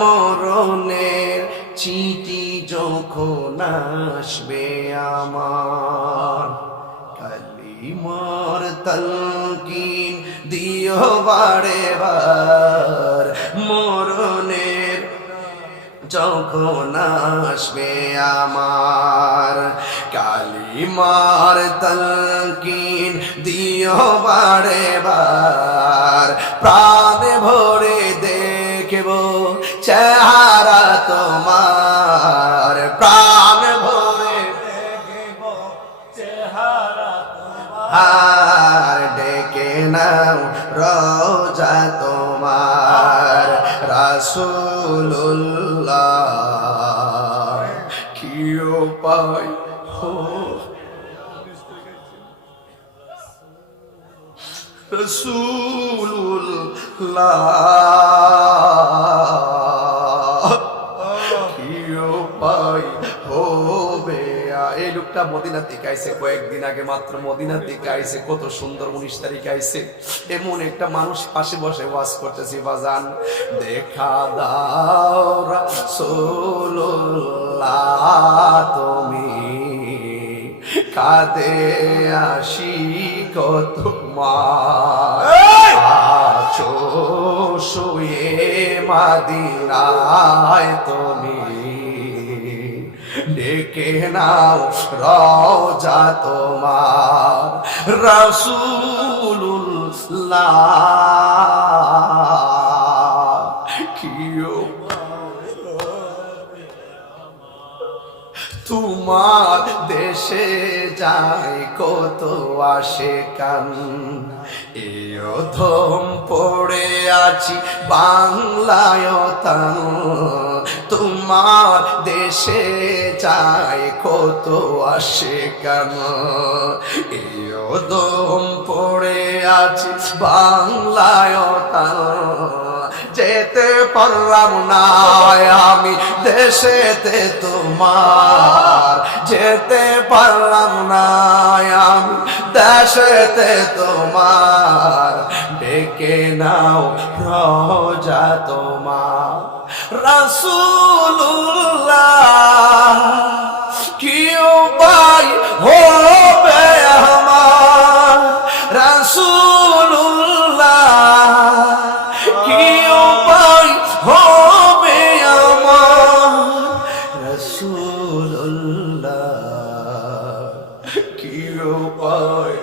মরণের চিঠি যখন আসবে আমার, কালিমার তলকিন দিও বারে বার। মরণের যখন আসবে আমার, কালিমার তলকিন দিও বারে বার। প্রাণ ভরে আর ডেকে নাও রোজা তোমার। রাসুল্লাহ কি উপায় হো। রসুল্লাহ কি উপায় হবে এই লোকটা মদিনা থেকে আইছে কয়েকদিন আগে মাত্র মদিনা থেকে আইছে। কত সুন্দর উনিশ তারিখে আইছে। এমন একটা মানুষ পাশে বসে ওয়াজ করতেছি বাজান দেখা দাও রাসূলুল্লাহ তুমি কাঁদে আসি কত আছো শুয়ে মাদিনায় তুমি ডেকে নাও রজা তোমার রসুল্লাহ তোমার দেশে যায় কত আসে কান ধম পড়ে আছি বাংলায় তান তোমার দেশে যায় কত আসে কান দম পড়ে আছি বাংলায় যেতে পারলাম না আমি দেশেতে তোমার। যেতে পারলাম না আমি দেশেতে তোমার নাও রোজা তোমার রাসুল্লাহ কিউ পাই হবে আমার রাসুল্লাহ কিউ পাই হবে আমার রাসুল্লাহ কিউ পাই